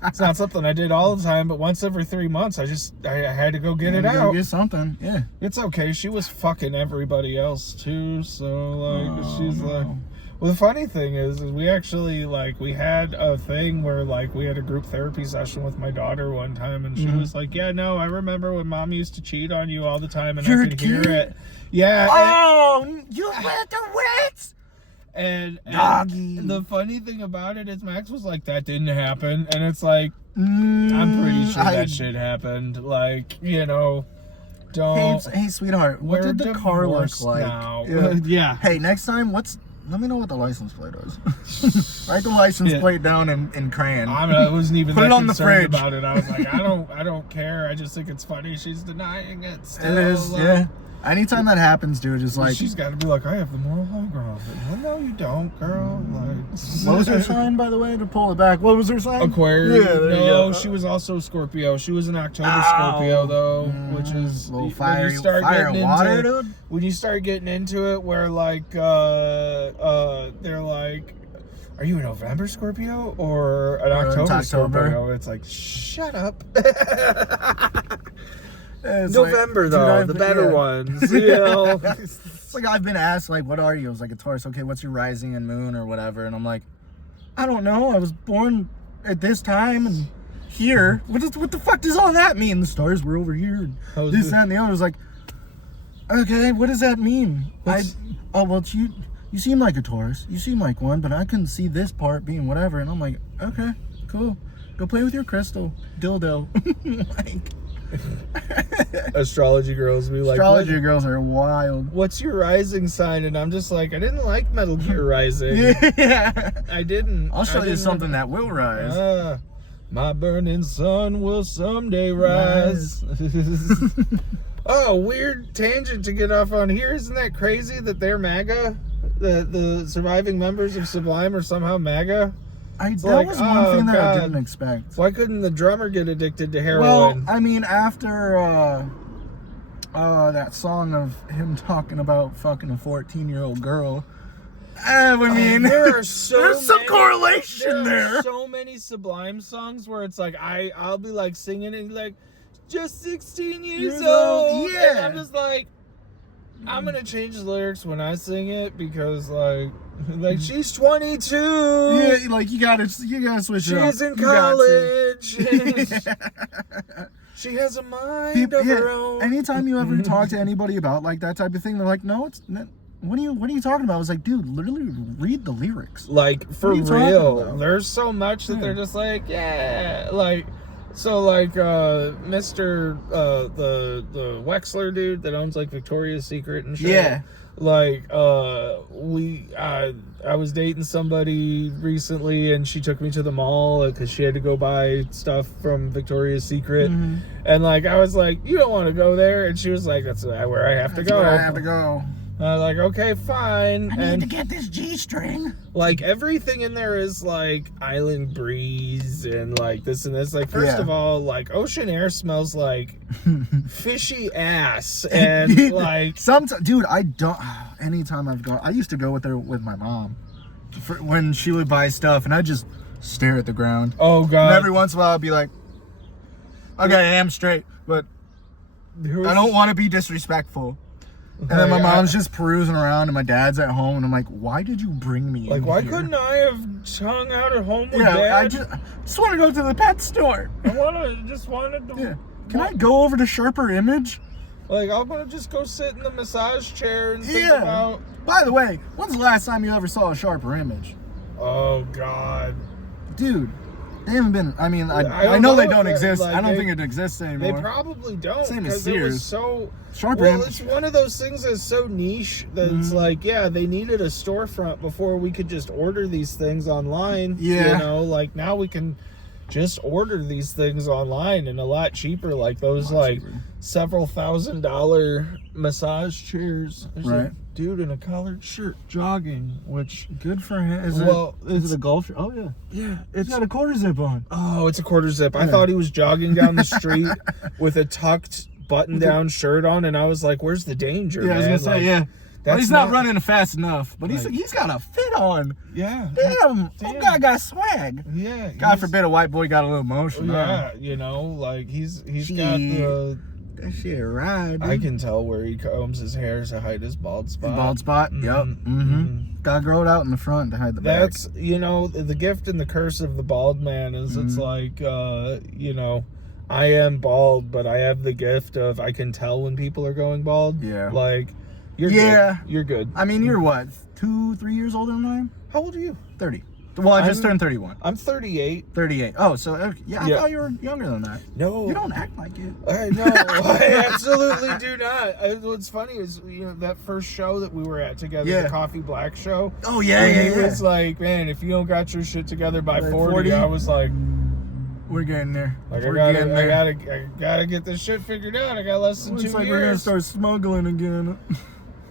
It's not something I did all the time, but once every 3 months, I had to go get it out. Get something, yeah. It's okay. She was fucking everybody else too, so like she's like. Well, the funny thing is we actually, like, we had a thing where, like, we had a group therapy session with my daughter one time, and she was like, yeah, no, I remember when Mom used to cheat on you all the time, and I could hear it. Yeah. Oh, you went the wits! And the funny thing about it is Max was like, that didn't happen, and it's like, I'm pretty sure that shit happened. Like, you know, don't... Hey, sweetheart, what did the car look like? Now. Yeah. Hey, next time, let me know what the license plate is. Write the license plate down in crayon. I wasn't even Put that it on concerned the fridge. about it. I was like, I don't care. I just think it's funny she's denying it still. It is, like, yeah. Anytime that happens, dude, it's like... She's got to be like, I have the moral high ground. Well, no, you don't, girl. Like, what was her sign, by the way, to pull it back? What was her sign? Aquarius. Yeah, there you no, go. she was also Scorpio. She was an October Scorpio, though, which is... A little fire and water, dude? When you start getting into it, where, like, they're like... Are you a November Scorpio or an October Scorpio? It's like, shut up. November, like, though, the better ones. You know? It's like I've been asked, like, what are you? I was like, a Taurus. Okay, what's your rising and moon or whatever? And I'm like, I don't know. I was born at this time and here. What the fuck does all that mean? The stars were over here. And this, that, and the other. I was like, okay, what does that mean? Well, you seem like a Taurus. You seem like one, but I couldn't see this part being whatever. And I'm like, okay, cool. Go play with your crystal dildo. Astrology girls be like, astrology girls are wild. What's your rising sign? And I'm just like, I didn't like Metal Gear Rising. Yeah. I didn't. I'll show you something that will rise. My burning sun will someday rise. Oh, weird tangent to get off on here. Isn't that crazy that they're MAGA? The surviving members of Sublime are somehow MAGA? That was one thing that I didn't expect. Why couldn't the drummer get addicted to heroin? Well, I mean, after that song of him talking about fucking a 14-year-old girl, I mean, there's some correlation there. There are so many Sublime songs where it's like I'll be like singing and like, just 16 years old. Yeah. And I'm just like, I'm gonna change the lyrics when I sing it because like she's 22. Yeah, like you gotta switch it up. She's in college. She has a mind of her own. Anytime you ever talk to anybody about like that type of thing, they're like, no, it's not. What are you talking about? I was like, dude, literally read the lyrics. Like, for real. There's so much that they're just like, yeah, like. So like Mr. The Wexler dude that owns like Victoria's Secret and shit. Yeah. Like I was dating somebody recently and she took me to the mall because she had to go buy stuff from Victoria's Secret. Mm-hmm. And like I was like, you don't want to go there, and she was like, that's where I have to go. Where I have to go. I was like, okay, fine. I need to get this G-string. Like, everything in there is, like, island breeze and, like, this and this. Like, first of all, like, ocean air smells like fishy ass. And, like... Dude, I don't... Anytime I've gone... I used to go with my mom when she would buy stuff, and I'd just stare at the ground. Oh, God. And every once in a while, I'd be like, okay, I am straight, but I don't want to be disrespectful. And then my mom's just perusing around, and my dad's at home, and I'm like, "Why did you bring me?" Like, why couldn't I have hung out at home with Dad? I just want to go to the pet store. Just wanted to. Yeah. Can I go over to Sharper Image? Like, I'm gonna just go sit in the massage chair and think about. By the way, when's the last time you ever saw a Sharper Image? Oh God, dude. They haven't been. I mean, I know they don't exist. Like, I don't think it exists anymore. They probably don't. Same as Sears. Sharper Image. It's one of those things that's so niche that it's like, yeah, they needed a storefront before we could just order these things online. Yeah. You know, like now we can just order these things online and a lot cheaper. Like those, like several $1,000 massage chairs. There's a dude in a collared shirt jogging, which good for him. Is it a golf shirt? Oh yeah. Yeah, it's got a quarter zip on. Oh, it's a quarter zip. I thought he was jogging down the street with a tucked button-down shirt on, and I was like, "Where's the danger?" Yeah, man? I was gonna say, like, yeah. Well, he's not running fast enough, but he's got a fit on. Yeah. Damn. Oh, guy got swag. Yeah. God forbid a white boy got a little motion. Yeah, you know, like he's got the. That shit right, dude. I can tell where he combs his hair to hide his bald spot. Bald spot? Mm-hmm. Yep. Mm-hmm. Gotta grow it out in the front to hide the back. That's, you know, the gift and the curse of the bald man is it's like, you know, I am bald, but I have the gift of I can tell when people are going bald. Yeah. Like, you're good. You're good. I mean, you're what, 2-3 years older than I am? How old are you? 30. Well, I just turned 31. I'm 38. 38. Oh, so I thought you were younger than that. No. You don't act like it. No, I absolutely do not. What's funny is, you know, that first show that we were at together, the Coffee Black show. Oh, yeah, He was like, man, if you don't got your shit together by 40, I was like, We're getting there. Like We're I getting there. gotta get this shit figured out. I got less than 2 Looks like years. we're gonna start smuggling again.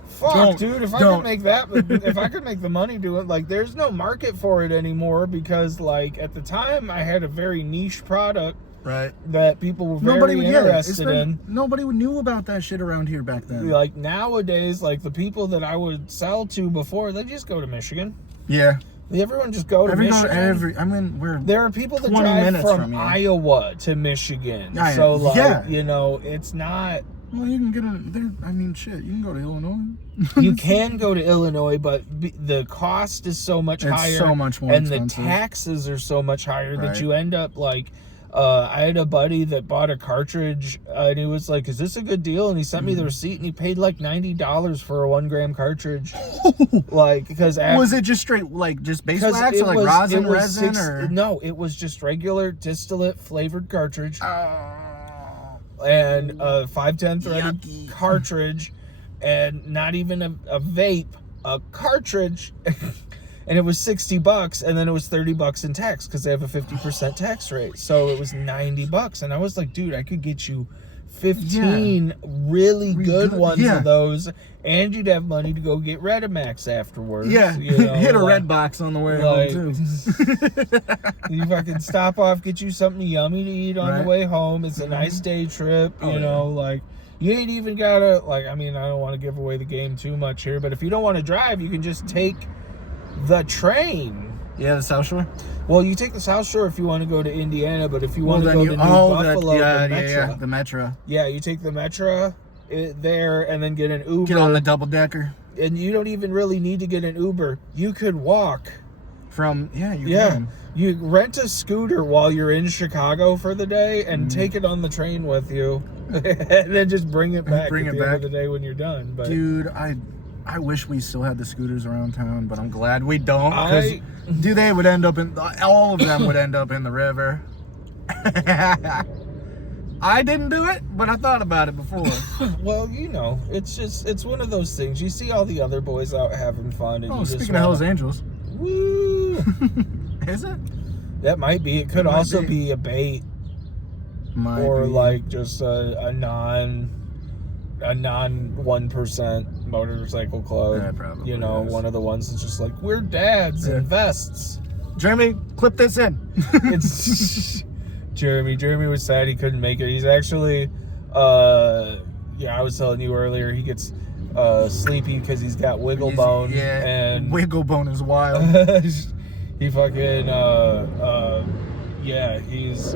Fuck, dude! If I could make that, if I could make the money do it, like, there's no market for it anymore because, like, at the time, I had a very niche product, right? That people were very interested in. Nobody knew about that shit around here back then. Like nowadays, like the people that I would sell to before, they just go to Michigan. Yeah. Everyone just go to Michigan. There are people that drive from Iowa to Michigan. Yeah, so, like, yeah. you know, it's not. Well, you can get there. I mean, shit. You can go to Illinois. You can go to Illinois, but the cost is so much higher. It's so much more expensive. And the taxes are so much higher that you end up like. I had a buddy that bought a cartridge, and he was like, "Is this a good deal?" And he sent me the receipt, and he paid like $90 for a 1 gram cartridge. Like, because was it just straight, like, just base wax, or like resin, or no? It was just regular distillate flavored cartridge, and a 510 threaded cartridge, and not even a vape, a cartridge. And it was $60, and then it was $30 in tax because they have a 50% tax rate. So it was $90, and I was like, dude, I could get you 15 really good ones of those, and you'd have money to go get Redemax afterwards. Yeah, you know, hit a red box on the way home too. You fucking stop off, get you something yummy to eat on the way home. It's a nice day trip. You know, like. You ain't even gotta, like, I mean, I don't want to give away the game too much here, but if you don't want to drive, you can just take the train. Yeah, the South Shore? Well, you take the South Shore if you want to go to Indiana, but if you want to go to New Buffalo, the Metro. Yeah, you take the Metro there and then get an Uber. Get on the double decker. And you don't even really need to get an Uber. You could walk. From, can. You rent a scooter while you're in Chicago for the day and take it on the train with you. And then just bring it back at the end of the day when you're done. But dude, I wish we still had the scooters around town, but I'm glad we don't. Because they would end up all of them would end up in the river. I didn't do it, but I thought about it before. Well, you know, it's one of those things. You see all the other boys out having fun. And speaking of Hells Angels. Woo! Is it? That might be. It could also be a bait. Or like just a non 1% motorcycle club. Yeah, probably. You know, one of the ones that's just like, we're dads in vests. Jeremy, clip this in. It's Jeremy was sad he couldn't make it. He's actually I was telling you earlier, he gets sleepy because he's got wiggle bone. Yeah, and wiggle bone is wild. He fucking he's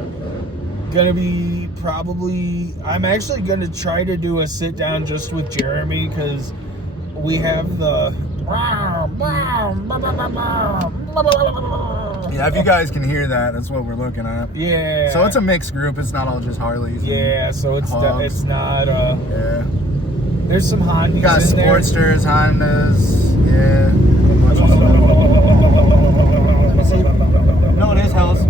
gonna be I'm actually gonna try to do a sit down just with Jeremy because we have the if you guys can hear that, that's what we're looking at. Yeah, so it's a mixed group, it's not all just Harleys. So it's not there's some Hondas. You got Sportsters, Hondas, No, it is Hells.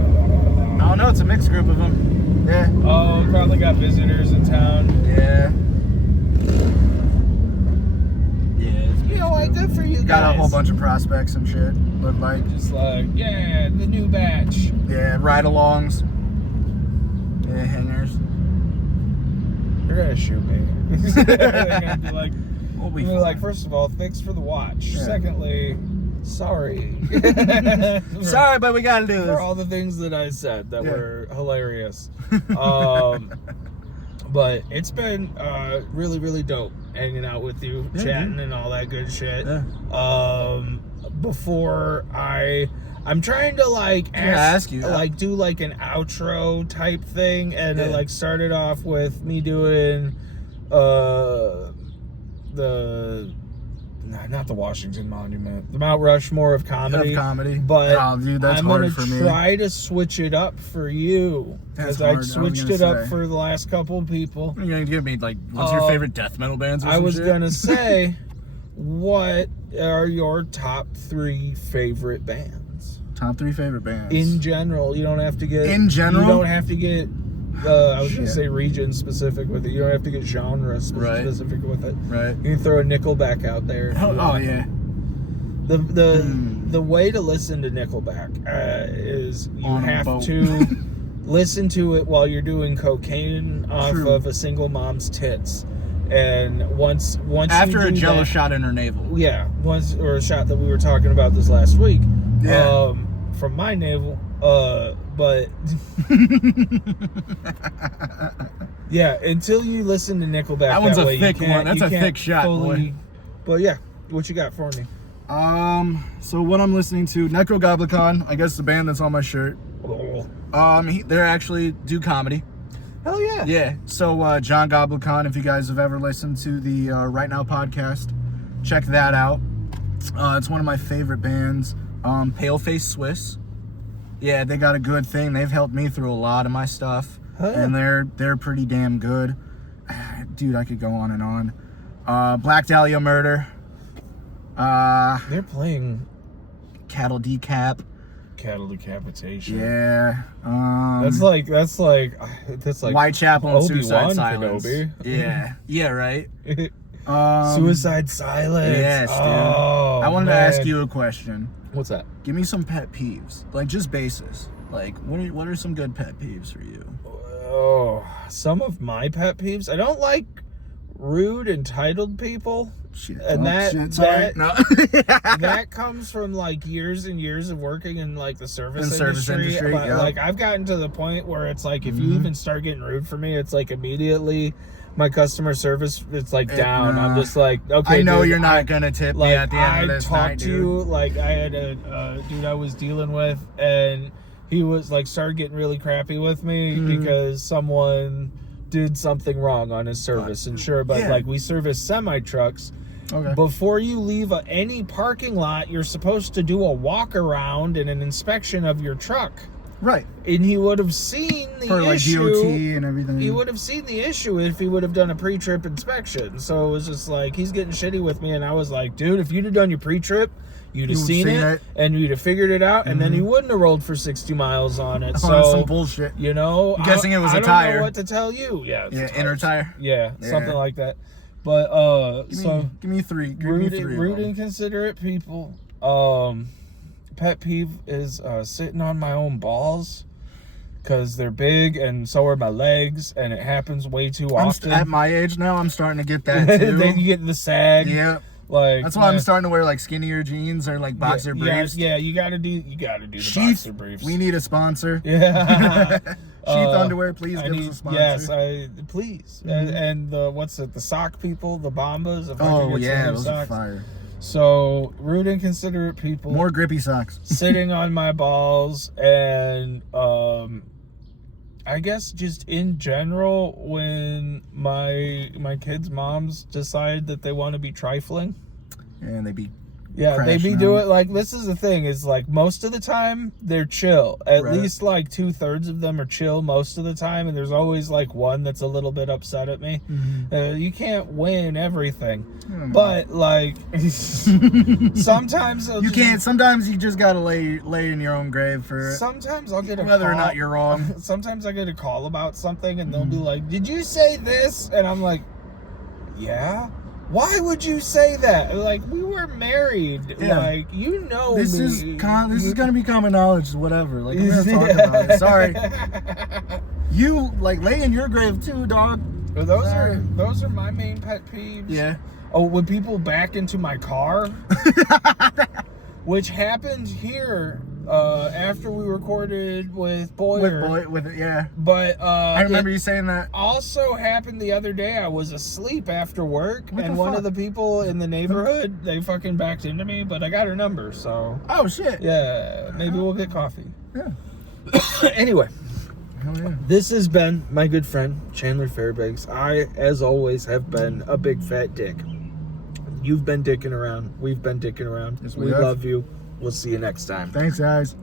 Oh no, it's a mixed group of them. Yeah. Oh, probably got visitors in town. Yeah. You know what? Good for you guys. Got a whole bunch of prospects and shit. Look like. Just like, the new batch. Yeah, ride-alongs. Yeah, hangers. They're gonna shoot me. They're gonna be like, we'll like, first of all, thanks for the watch. Yeah. Secondly, sorry. Sorry, but we gotta do this. For all the things that I said that were hilarious. But it's been really, really dope hanging out with you, chatting and all that good shit. Yeah. Before I'm trying to ask you, do like an outro type thing, and it started off with me doing not the Washington Monument, the Mount Rushmore of comedy. But that's I'm hard for me. Try to switch it up for you because I switched it up for the last couple of people. You're gonna give me what's your favorite death metal bands? I was gonna say, what are your top 3 favorite bands? Top 3 favorite bands in general. You don't have to get in general. You don't have to get. I was going to say region specific with it. You don't have to get genre specific with it. Right. You can throw a Nickelback out there. Yeah. The way to listen to Nickelback is you have to listen to it while you're doing cocaine off True. of a single mom's tits. And once After you a do jello that, shot in her navel. yeah, or a shot that we were talking about this last week. Yeah. From my navel. But yeah, until you listen to Nickelback, That one's a way, thick you can't- one. That's you a can't thick shot, boy. But yeah, what you got for me? So what I'm listening to, Necrogoblicon, I guess the band that's on my shirt. They're actually do comedy. Hell yeah. Yeah. So John Goblicon, if you guys have ever listened to the Right Now podcast, check that out. It's one of my favorite bands. Paleface Swiss. Yeah, they got a good thing. They've helped me through a lot of my stuff, and they're pretty damn good. Dude, I could go on and on. Black Dahlia Murder. They're playing Cattle Decap. Cattle Decapitation. Yeah. That's like Whitechapel and Obi-Wan Suicide Silence. Kenobi. Yeah. Yeah, right. Suicide Silence. Yes, dude. Oh, I wanted to man. ask you a question. What's that? Give me some pet peeves, like just basis. Like, what are some good pet peeves for you? Oh, some of my pet peeves. I don't like rude, entitled people. Shit. And that that comes from like years and years of working in like the service industry. But yeah. like I've gotten to the point where it's like if you even start getting rude for me, it's like immediately my customer service it's like down. I'm just like, okay, I know dude, you're not gonna tip me at the end of this night, talked to you like I had a dude I was dealing with, and he was like started getting really crappy with me because someone did something wrong on his service. And sure, but like we service semi trucks. Okay. Before you leave any parking lot, you're supposed to do a walk around and an inspection of your truck. Right. And he would have seen the For like issue. DOT and everything. He would have seen the issue if he would have done a pre-trip inspection. So it was just like, he's getting shitty with me. And I was like, dude, if you'd have done your pre-trip, you'd have seen it and you'd have figured it out. And then you wouldn't have rolled for 60 miles on it. So some bullshit. You know, I'm guessing it was a tire. I don't know what to tell you. Yeah, inner tire. Yeah, something like that. But give me three. Rude and inconsiderate people. Pet peeve is sitting on my own balls because they're big and so are my legs, and it happens way too often. At my age now, I'm starting to get that too. Then you get the sag. Yeah. Like that's why I'm starting to wear like skinnier jeans or like boxer briefs. Yeah, you gotta do the boxer briefs. We need a sponsor. Yeah. Sheath underwear, please give us a sponsor. Yes, please. And the sock people, the Bombas. If I could get some those socks. are fire. So rude and considerate people. More grippy socks. Sitting on my balls, and I guess just in general, when my kids' moms decide that they want to be trifling. And they be doing like, this is the thing, is like most of the time they're chill. At least like 2/3 of them are chill most of the time, and there's always like one that's a little bit upset at me. You can't win everything, but like sometimes sometimes you just gotta lay in your own grave for it. Sometimes I'll get a whether call. or not you're wrong. Sometimes I get a call about something and they'll be like, did you say this? And I'm like, yeah. Why would you say that? Like, we were married. Yeah. Like, you know this me. This is gonna be common knowledge, whatever. Like, we're gonna talk about it. Sorry. You like lay in your grave too, dog. Well, those are my main pet peeves. Yeah. Oh, when people back into my car, which happened here after we recorded with Boyer. Yeah. But I remember you saying that. Also happened the other day. I was asleep after work, and one of the people in the neighborhood, they fucking backed into me, but I got her number, so. Oh shit. Yeah, maybe we'll get coffee. Yeah. Anyway. Hell yeah. This has been my good friend Chandler Fairbanks. I, as always, have been a big fat dick. You've been dicking around. We've been dicking around. Yes, we love you. We'll see you next time. Thanks, guys.